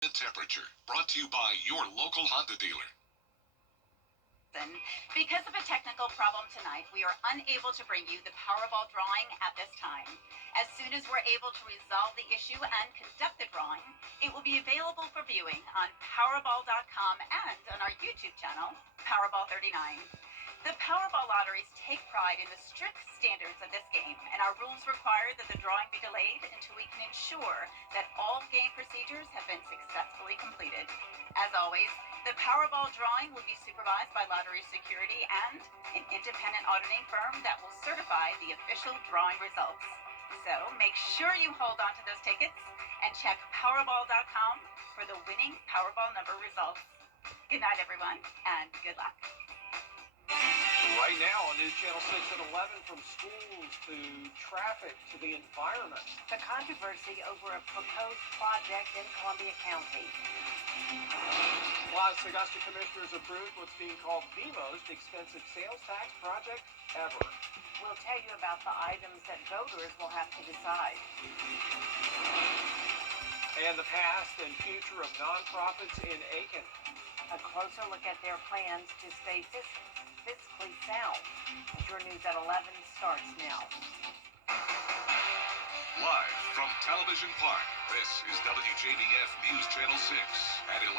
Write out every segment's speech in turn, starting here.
The temperature, brought to you by your local Honda dealer. Because of a technical problem tonight, we are unable to bring you the Powerball drawing at this time. As soon as we're able to resolve the issue and conduct the drawing, it will be available for viewing on Powerball.com and on our YouTube channel, Powerball 39. The Powerball lotteries take pride in the strict standards of this game, and our rules require that the drawing be delayed until we can ensure that all game procedures have been successfully completed. As always, the Powerball drawing will be supervised by Lottery Security and an independent auditing firm that will certify the official drawing results. So make sure you hold on to those tickets and check Powerball.com for the winning Powerball number results. Good night, everyone, and good luck. Right now on News Channel 6 at 11, from schools to traffic to the environment. The controversy over a proposed project in Columbia County. Plus, Augusta commissioners approved what's being called the most expensive sales tax project ever. We'll tell you about the items that voters will have to decide. And the past and future of nonprofits in Aiken. A closer look at their plans to stay fiscally sound. Your News at 11 starts now. Live from Television Park, this is WJBF News Channel 6 at 11.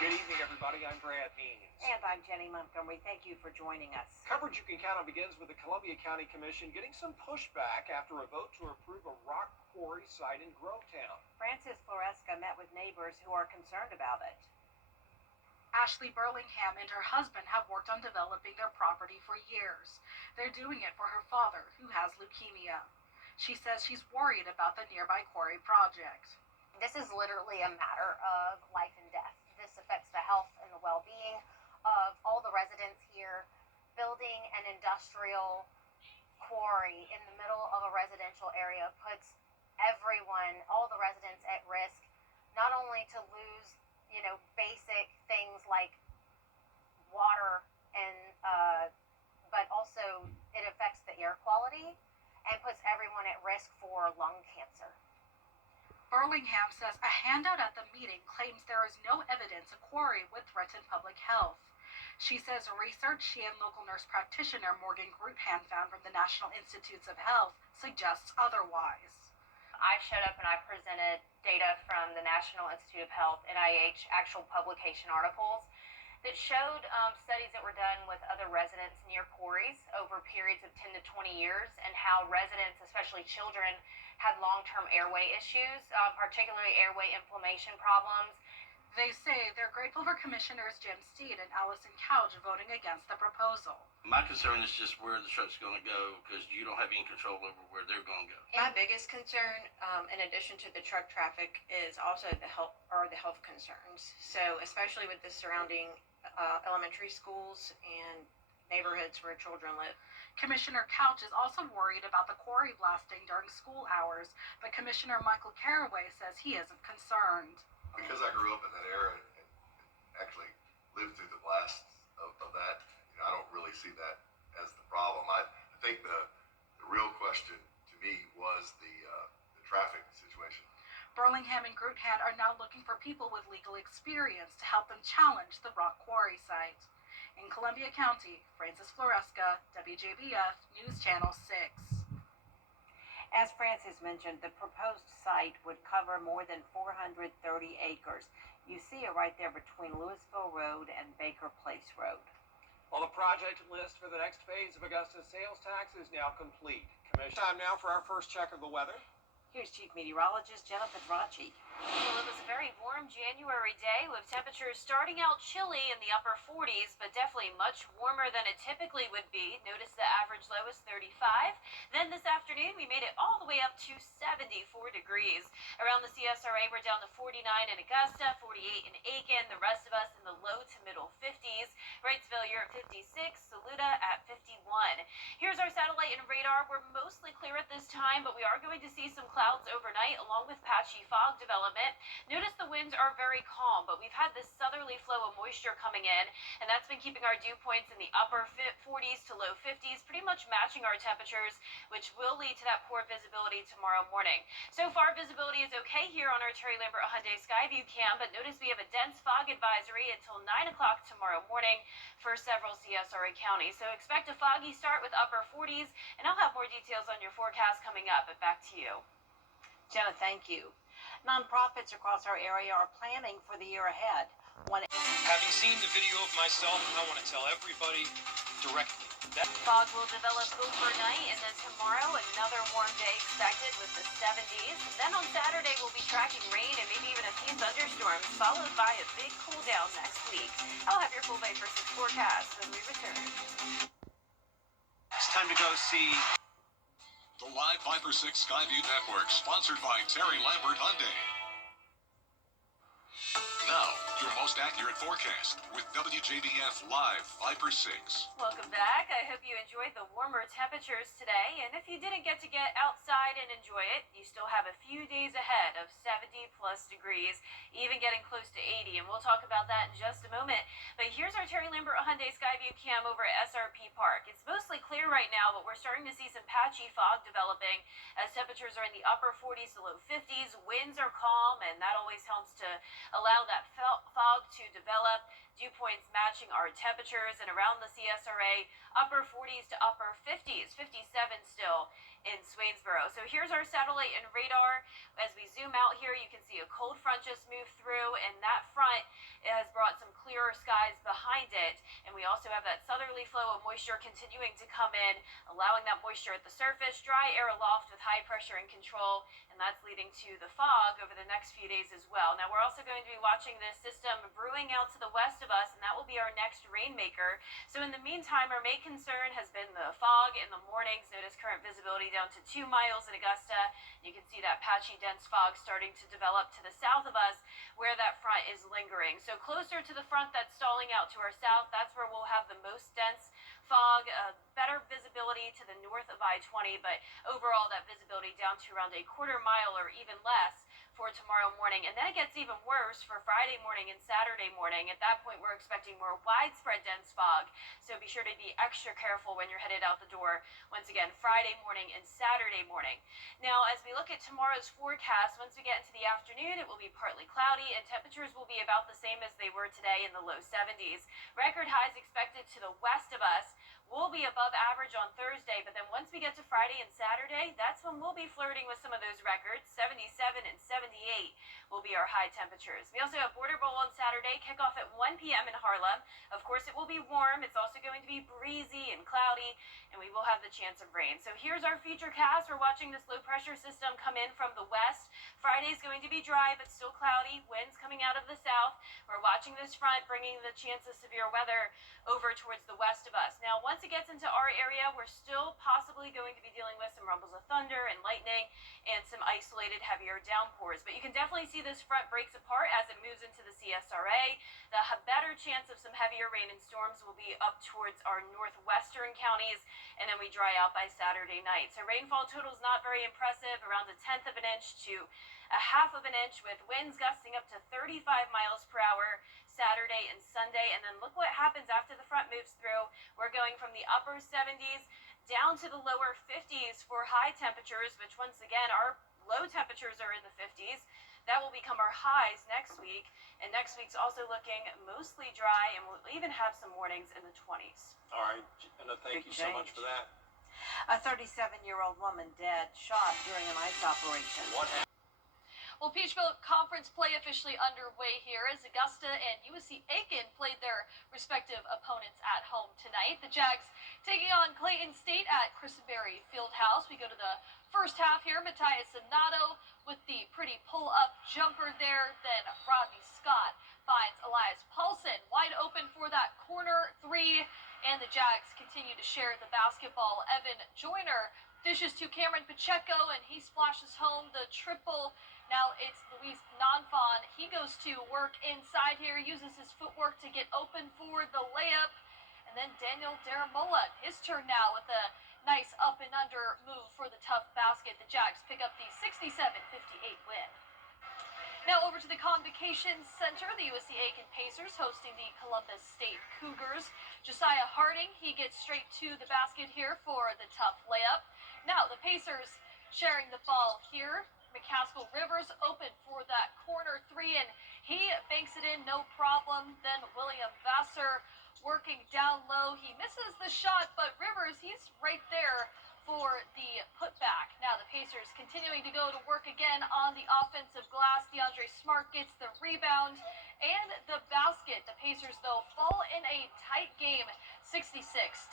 Good evening, everybody. I'm Brad Means. And I'm Jenny Montgomery. Thank you for joining us. Coverage you can count on begins with the Columbia County Commission getting some pushback after a vote to approve a rock quarry site in Grovetown. Francis Floresca met with neighbors who are concerned about it. Ashley Burlingham and her husband have worked on developing their property for years. They're doing it for her father, who has leukemia. She says she's worried about the nearby quarry project. This is literally a matter of life and death. This affects the health and the well-being of all the residents here. Building an industrial quarry in the middle of a residential area puts everyone, all the residents at risk, not only to lose, basic things like water and, but also it affects the air quality and puts everyone at risk for lung cancer. Burlingham says a handout at the meeting claims there is no evidence a quarry would threaten public health. She says research she and local nurse practitioner Morgan Groothan found from the National Institutes of Health suggests otherwise. I showed up and I presented data from the National Institute of Health, NIH, actual publication articles that showed studies that were done with other residents near quarries over periods of 10 to 20 years and how residents, especially children, had long-term airway issues, particularly airway inflammation problems. They say they're grateful for Commissioners Jim Steed and Allison Couch voting against the proposal. My concern is just where the truck's going to go, because you don't have any control over where they're going to go. My biggest concern, in addition to the truck traffic, is also the health concerns. So especially with the surrounding elementary schools and neighborhoods where children live. Commissioner Couch is also worried about the quarry blasting during school hours, but Commissioner Michael Caraway says he isn't concerned. Because I grew up in that era and actually lived through the blasts of that, I don't really see that as the problem. I think the real question to me was the traffic situation. Burlingham and Groothan are now looking for people with legal experience to help them challenge the rock quarry site. In Columbia County, Francis Floresca, WJBF News Channel 6. As Francis mentioned, the proposed site would cover more than 430 acres. You see it right there between Louisville Road and Baker Place Road. Well, the project list for the next phase of Augusta's sales tax is now complete. Commission. Time now for our first check of the weather. Here's Chief Meteorologist Jennifer Dracci. Well, it was a very warm January day with temperatures starting out chilly in the upper 40s, but definitely much warmer than it typically would be. Notice the average low is 35. Then this afternoon, we made it all the way up to 74 degrees. Around the CSRA, we're down to 49 in Augusta, 48 in Aiken, the rest of us in the low to middle 50s. Wrightsville, you're at 56, Saluda at 51. Here's our satellite and radar. We're mostly clear at this time, but we are going to see some clouds clouds overnight along with patchy fog development. Notice the winds are very calm, but we've had this southerly flow of moisture coming in, and that's been keeping our dew points in the upper 40s to low 50s, pretty much matching our temperatures, which will lead to that poor visibility tomorrow morning. So far, visibility is okay here on our Terry Lambert Hyundai Skyview cam, but notice we have a dense fog advisory until 9 o'clock tomorrow morning for several CSRA counties. So expect a foggy start with upper 40s, and I'll have more details on your forecast coming up, but back to you. Jenna, thank you. Nonprofits across our area are planning for the year ahead. Having seen the video of myself, I want to tell everybody directly. Fog will develop overnight, and then tomorrow another warm day expected with the 70s. Then on Saturday we'll be tracking rain and maybe even a few thunderstorms, followed by a big cool down next week. I'll have your full Viper 6 forecast when we return. It's time to go see The live Viper 6 Skyview Network, sponsored by Terry Lambert Hyundai. Now, your most accurate forecast with WJBF Live Viper 6. Welcome back. I hope you enjoyed the warmer temperatures today. And if you didn't get to get outside and enjoy it, you still have a few days ahead of 70 plus degrees, even getting close to 80. And we'll talk about that in just a moment. But here's our Terry Lambert Hyundai Skyview cam over at SRP Park. It's mostly clear right now, but we're starting to see some patchy fog developing as temperatures are in the upper 40s to low 50s. Winds are calm, and that always helps to allow that fog to develop. Dew points matching our temperatures, and around the CSRA, upper 40s to upper 50s, 57 still in Swainsboro. So here's our satellite and radar. As we zoom out here, you can see a cold front just moved through, and that front has brought some clearer skies behind it. And we also have that southerly flow of moisture continuing to come in, allowing that moisture at the surface, dry air aloft with high pressure and control, and that's leading to the fog over the next few days as well. Now, we're also going to be watching this system brewing out to the west of us, and that will be our next rainmaker. So in the meantime, our main concern has been the fog in the mornings. Notice current visibility down to 2 miles in Augusta. You can see that patchy dense fog starting to develop to the south of us where that front is lingering. So closer to the front that's stalling out to our south, that's where we'll have the most dense fog, better visibility to the north of I-20, but overall that visibility down to around a quarter mile or even less for tomorrow morning. And then it gets even worse for Friday morning and Saturday morning. At that point, we're expecting more widespread dense fog. So be sure to be extra careful when you're headed out the door. Once again, Friday morning and Saturday morning. Now, as we look at tomorrow's forecast, once we get into the afternoon, it will be partly cloudy and temperatures will be about the same as they were today in the low 70s. Record highs expected to the west of us. We'll be above average on Thursday, but then once we get to Friday and Saturday, that's when we'll be flirting with some of those records. 77 and 78 will be our high temperatures. We also have Border Bowl on Saturday, kickoff at 1 p.m. in Harlem. Of course, it will be warm. It's also going to be breezy and cloudy, and we will have the chance of rain. So here's our future cast. We're watching this low pressure system come in from the west. Friday's going to be dry, but still cloudy. Winds coming out of the south. We're watching this front, bringing the chance of severe weather over towards the west of us. Now, once it gets into our area, we're still possibly going to be dealing with some rumbles of thunder and lightning and some isolated heavier downpours. But you can definitely see this front breaks apart as it moves into the CSRA. The better chance of some heavier rain and storms will be up towards our northwestern counties, and then we dry out by Saturday night. So rainfall total is not very impressive, around 1/10 of an inch to 1/2 of an inch, with winds gusting up to 35 miles per hour Saturday and Sunday. And then look what happens after the front moves through. We're going from the upper 70s down to the lower 50s for high temperatures, which once again, our low temperatures are in the 50s. That will become our highs next week. And next week's also looking mostly dry, and we'll even have some mornings in the 20s. All right, Jenna, thank you so much for that. A 37-year-old woman dead, shot during an ice operation. What happened? Well, Peachville Conference play officially underway here as Augusta and USC Aiken played their respective opponents at home tonight. The Jags taking on Clayton State at Christenberry Fieldhouse. We go to the first half here. Matthias Sonato with the pretty pull-up jumper there. Then Rodney Scott finds Elias Paulson wide open for that corner three. And the Jags continue to share the basketball. Evan Joyner dishes to Cameron Pacheco, and he splashes home the triple. Now it's Luis Nanfon. He goes to work inside here, uses his footwork to get open for the layup. And then Daniel Daramola, his turn now with a Nice up and under move for the tough basket. The Jags pick up the 67-58 win. Now over to the Convocation Center. The USC Aiken Pacers hosting the Columbus State Cougars. Josiah Harding, he gets straight to the basket here for the tough layup. Now the Pacers sharing the ball here. McCaskill Rivers open for that corner three, and he banks it in no problem. Then William Vassar working down low. He misses the shot, but Rivers, he's right there for the putback. Now the Pacers continuing to go to work again on the offensive glass. DeAndre Smart gets the rebound and the basket. The Pacers, though, fall in a tight game, 66-65.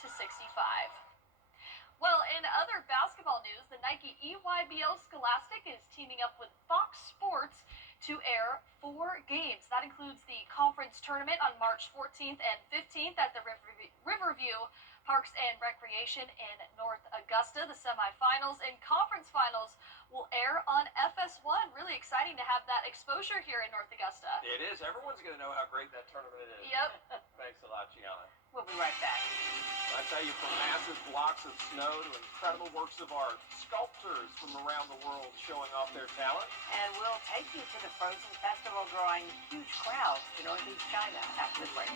Well, in other basketball news, the Nike EYBL Scholastic is teaming up with Fox Sports to air 4 games. That includes the conference tournament on March 14th and 15th at the Riverview Parks and Recreation in North Augusta. The semifinals and conference finals will air on FS1. Really exciting to have that exposure here in North Augusta. It is. Everyone's going to know how great that tournament is. Yep. Thanks a lot, Gianna. We'll be right back. I tell you, from massive blocks of snow to incredible works of art, sculptors from around the world showing off their talent. And we'll take you to the Frozen Festival, drawing huge crowds to Northeast China after the break.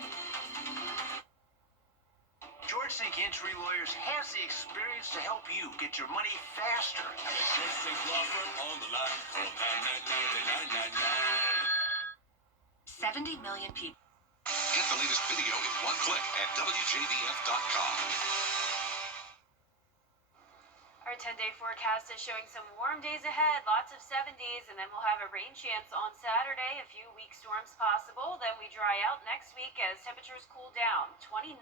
George Sink Injury Lawyers has the experience to help you get your money faster. George Sink Law Firm on the line. 70 million people. Get the latest video in one click at WJBF.com. Our 10-day forecast is showing some warm days ahead, lots of 70s, and then we'll have a rain chance on Saturday. A few weak storms possible. Then we dry out next week as temperatures cool down. 29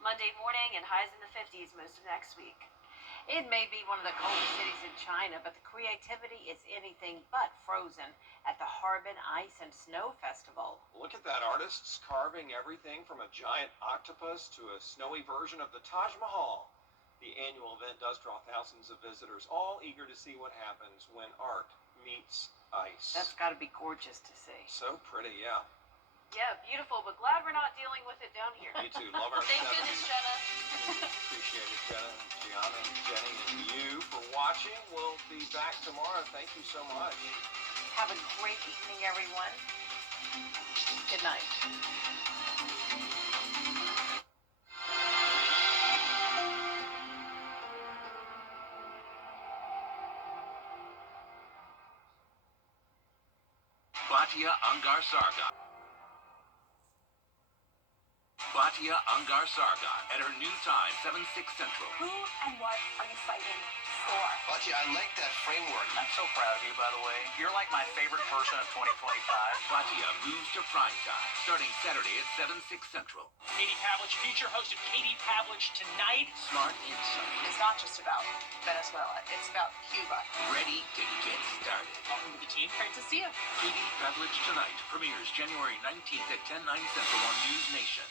Monday morning and highs in the 50s most of next week. It may be one of the coldest cities in China, but the creativity is anything but frozen at the Harbin Ice and Snow Festival. Look at that, artists carving everything from a giant octopus to a snowy version of the Taj Mahal. The annual event does draw thousands of visitors, all eager to see what happens when art meets ice. That's got to be gorgeous to see. So pretty, yeah. Yeah, beautiful, but glad we're not dealing with it down here. Me too. Love our Thank 70s. goodness, Jenna. Appreciate it, Jenna, Gianna, and Jenny, and you for watching. We'll be back tomorrow. Thank you so much. Have a great evening, everyone. Good night. Batia Angar Sargon. Batia Angar Sargon at her new time, 7/6 Central. Who and what are you fighting for? Batia, I like that framework. I'm so proud of you, by the way. You're like my favorite person of 2025. Batia moves to prime time, starting Saturday at 7/6 Central. Katie Pavlich, future host of Katie Pavlich Tonight. Smart insight. It's not just about Venezuela, it's about Cuba. Ready to get started. Welcome to the team. Great to see you. Katie Pavlich Tonight premieres January 19th at 10/9 Central on News Nation.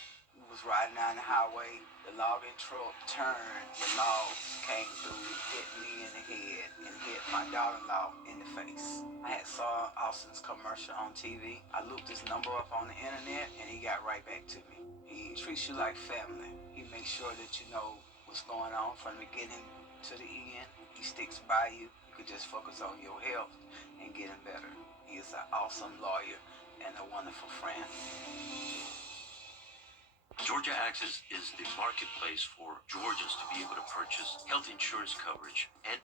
Was riding down the highway, the logging truck turned, the logs came through, hit me in the head, and hit my daughter-in-law in the face. I had saw Austin's commercial on TV. I looked his number up on the internet, and he got right back to me. He treats you like family. He makes sure that you know what's going on from the beginning to the end. He sticks by you. You can just focus on your health and getting better. He is an awesome lawyer and a wonderful friend. Georgia Access is the marketplace for Georgians to be able to purchase health insurance coverage and